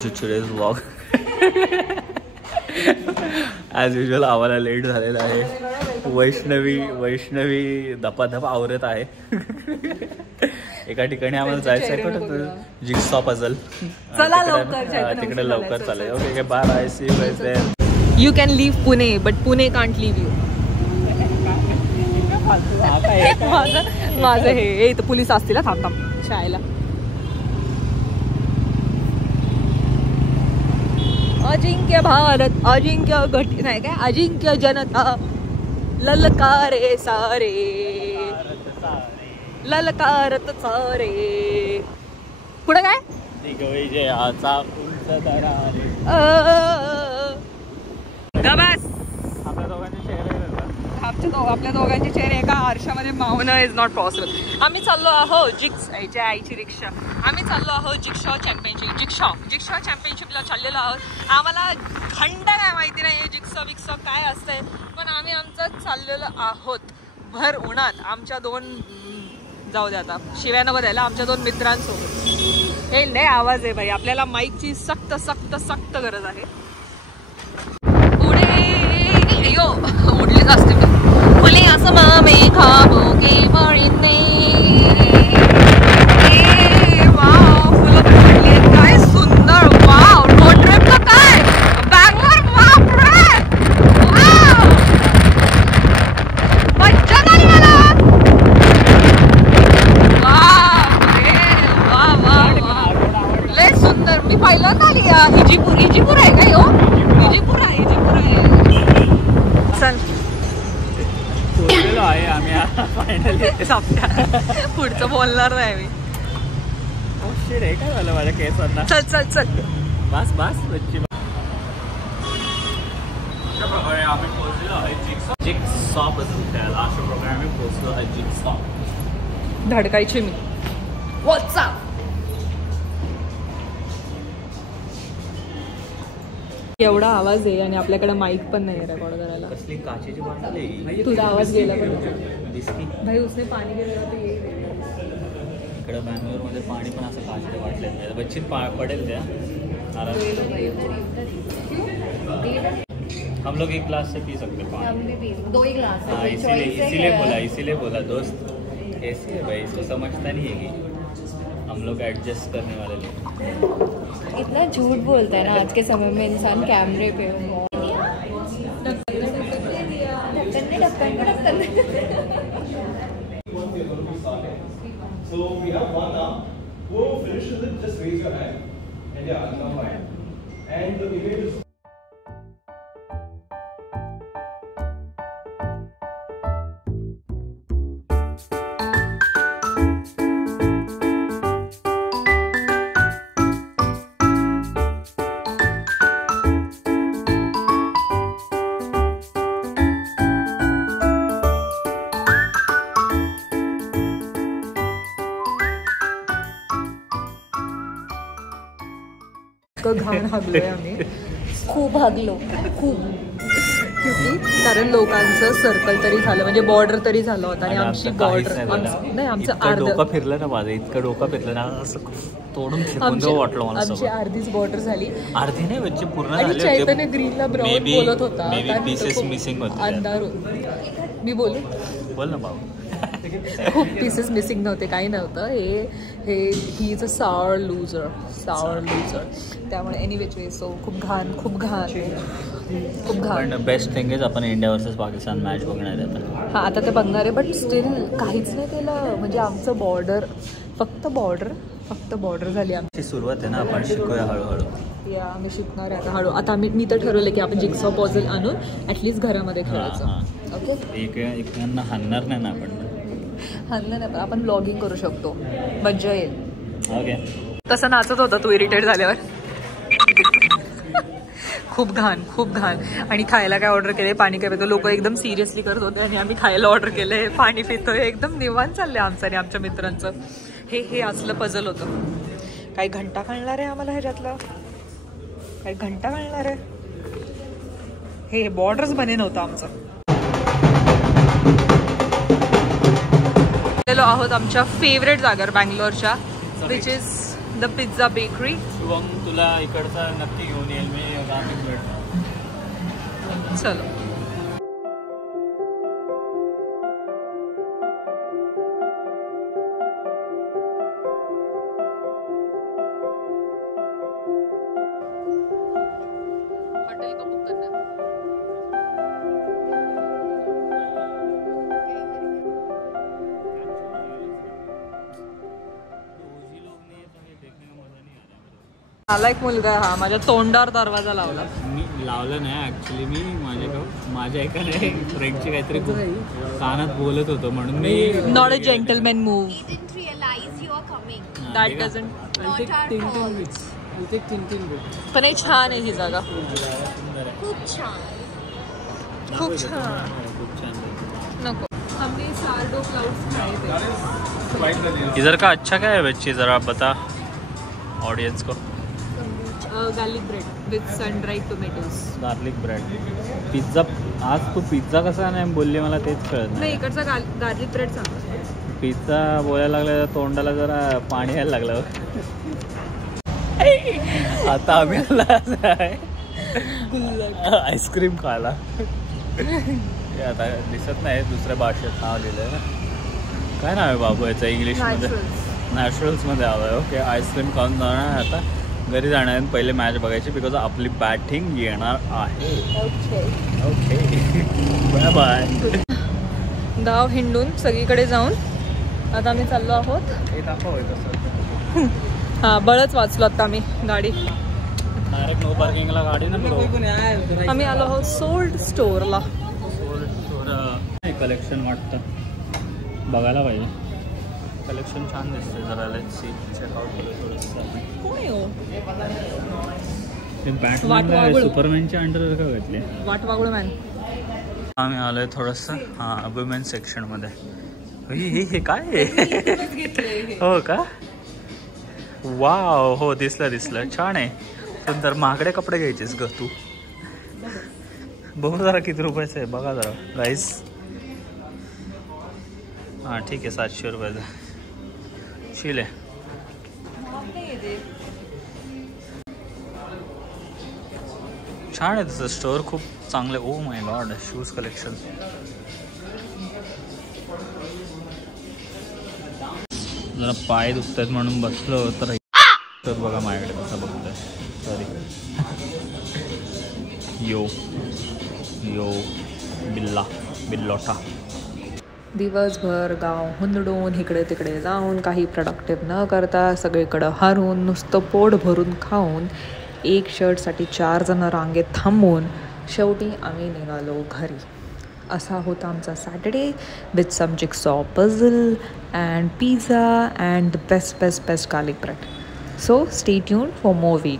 today's vlog. As usual आम्हाला late झालेला आहे. वैष्णवी धपाधप आवरत आहे. एका ठिकाणी आम्हाला जायचं आहे कुठं जिग्सॉ पझल. चला लवकर तिकडे लवकर चालेल. Okay bye. See you guys there. You can leave Pune but Pune can't leave you. माझं हे इथं पोलीस असतील थांब शाळेला. अजिंक्य भारत अजिंक्य गट नाही काय अजिंक्य जनता ललकारे सारे ललकारत सारे. पुढे काय दिग्विजयाचा उंच दरारे. गबास. आपल्या दोघांचे चेहरे एका आरशामध्ये मावणं इज नॉट पॉसिबल. आम्ही चाललो आहोत याच्या आईची रिक्षा. आम्ही चाललो आहोत जिग्सॉ चॅम्पियनशिपला चाललेलो आहोत. आम्हाला खंड काय माहिती नाही जिग्सॉ काय असतंय, पण आम्ही आमचं चाललेलो आहोत भर उन्हात आमच्या दोन जाऊ दे आता शिव्या नको द्यायला आमच्या दोन मित्रांसोबत. हे लय आवाज आहे भाई. आपल्याला माईकची सक्त सक्त सक्त गरज आहे. पुढे यो उडलीच असते मी. फुले असं मे खाबो के बळीने. वाव फुलं फुटली काय सुंदर. वाव रोड ट्रिप का काय बँगलोर. बापरे वाव मज्जा झाली मला. लय सुंदर. मी पहिल्यांदा आली. इजीपूर आहे काय हो. इजीपूर आहे. चल आहे आम्ही फायनली. पुढचं बोलणार नाही मी. शिट काय झालं माझ्या केसांना. चल बस बच्ची. अशा प्रकारे आम्ही पोहोचलेलो आहे जिग्सॉ पझल. अशा प्रकारे आम्ही पोहोचलो आहे जिग्सॉ. धडकायची मी. व्हॉट्सअप एवढा आवाज आहे आणि आपल्याकडे माईक पण नाही रेकॉर्ड करायला. कसली काचेची बाटली. तुझा आवाज गेला पण दिसली भाई. उसने पाणी गेलं तर इकडं बँगलोरमध्ये पाणी पण असं काचेच्या बाटल्यात बच्चीत पडेल त्या. हम लोग एक ग्लास से पी सकते पानी. 2 ही ग्लास. हाँ इसीलिए बोला दोस्त. ऐसे है भाई, इसको समझता नहीं है कि हम लोग एडजस्ट करने वाले लोग. इतना झूठ बोलता है ना आज के समय में इंसान कैमरे पे. So we have one now. Who finishes it, just raise your hand. And yeah, I'll come by. And the image is. घाण हागलोय आम्ही. खूप हागलो खूप. कारण लोकांचं सर्कल तरी झालं म्हणजे बॉर्डर तरी झालं होतं आणि आमची बॉर्डर नाही आमचं डोकं फिरलं ना माझं. इतकं डोकं फिरलं ना असं तोडून वाटलं मला. आमची अर्धीच बॉर्डर झाली. अर्धी नाही बच्चे पूर्ण आणि चैतन्य ग्रीनला ब्राऊन बोलत होता. पीसेस मिसिंग होते. अंधार होत. मी बोल ना बाबू. खूप पीसेस मिसिंग नव्हते काही नव्हतं. He is a sour loser. त्यामुळे एनिवेज सो खूप घाण. पण बेस्ट थिंग इज आपण इंडिया वर्सेस पाकिस्तान मॅच बघणार आहे. हा आता ते बघणार आहे. बट स्टील काहीच नाही केलं म्हणजे आमचं बॉर्डर फक्त बॉर्डर झाली. आमची सुरुवात आहे ना. आपण शिकूया हळूहळू. या आम्ही शिकणार आहे आता हळू. आता मी तर ठरवलं की आपण जिग्सॉ पझल आणून ॲटलिस्ट घरामध्ये खेळायचं. ओके एकमेकांना हाणणार नाही ना आपण. हाणलं नाही पण आपण ब्लॉगिंग करू शकतो. मज्जा येईल. ओके तसं नाचत होता तू इरिटेट झाल्यावर. खूप घाण. आणि खायला काय ऑर्डर केले. पाणी काय पितो. लोक एकदम सिरियसली करत होते आणि आम्ही खायला ऑर्डर केले. पाणी पितोय. एकदम निवांत चाललंय आमचं आणि आमच्या मित्रांचं. हे असलं पझल होतं. काही घंटा कळणार आहे आम्हाला ह्याच्यातलं. काही घंटा कळणार आहे. हे बॉर्डर्स बने नव्हतं आमचं. आहोत आमच्या फेवरेट जागेवर बँगलोरच्या, which is the pizza bakery. Shubham तुला इकडचा नक्की घेऊन येईल मी गार्लिक ब्रेड. चलो. हॉटेल का बुक करना है? आला एक मुलगा आहे हा, माझ्या तोंडावर दरवाजा लावला. मी लावलं नाही ऍक्च्युली, मी माझ्या एका नाही फ्रेंडची काहीतरी खूप कानात बोलत होतो म्हणून मी. Not a gentleman move. Didn't realize you are coming. That doesn't. Not our fault. पण हे छान आहे ही जागा. खूप छान. खूप छान. खूप छान. नको. हमने सार्डो क्लाउड्स खाए थे. इधर का अच्छा क्या है बच्ची, जरा आप बता ऑडियंस को. Garlic bread with sun dried tomatoes. Garlic bread. Pizza. आज तू पिझ्झा कसा नाही बोलली मला तेच कळत नाही, नाही. इकडचा गार्लिक ब्रेड चांगला. पिझ्झा बोलायला लागला तोंडाला जरा पाणी यायला लागलं. आता आम्ही आईस्क्रीम खायला. हे आता दिसत नाही, दुसऱ्या भाषेत नाव लिहिलंय ना. काय नाव आहे बाबू याचं इंग्लिशमध्ये? नॅचरल्समध्ये हवं आहे. ओके, आईस्क्रीम खाऊन जाणार आहे. आता घरी जाणार पहिले मॅच बघायची, बिकॉज आपली बॅटिंग येणार आहे. Okay bye bye. गाव हिंडून सगळीकडे जाऊन आता आम्ही चाललो आहोत. हे दाखव कसं. हां, बळच वाचलो आता आम्ही गाडी. डायरेक्ट नो पार्किंगला गाडी ना. आम्ही आलो आहोत सोल्ड स्टोअरला. कलेक्शन वाटतं, बघायला पाहिजे. कलेक्शन छान दिसते. जरा लेट्स सी, चेकआउट करू थोडंसं. बॅटमॅन सुपरमॅनचे अंडर का घातले. वाट वागळू मॅन. आम्ही आलोय थोडंसं वुमेन सेक्शनमध्ये. हे काय हो का. वाव, हो दिसलं छान आहे. पण जर महागडे कपडे घ्यायचेस ग तू. बघू जरा किती रुपयाचं आहे बघा जरा प्राईस. हां ठीक आहे, 700 रुपयाचं शील आहे. छान आहे तसं स्टोअर, खूप चांगलं. Oh my God, shoes collection. जरा पाय दुखतात म्हणून बसलो तर बघा माझ्याकडे कसं बघतोय. सॉरी. यो बिल्लोटा. दिवसभर गाव हुंदडून इकडे तिकडे जाऊन काही प्रोडक्टिव्ह न करता सगळीकडं हारून नुसतं पोट भरून खाऊन 1 शर्टसाठी 4 जण रांगेत थांबून शेवटी आम्ही निघालो घरी. असा होता आमचा Saturday with some jigsaw puzzle and pizza and the best garlic bread. So stay tuned for more video.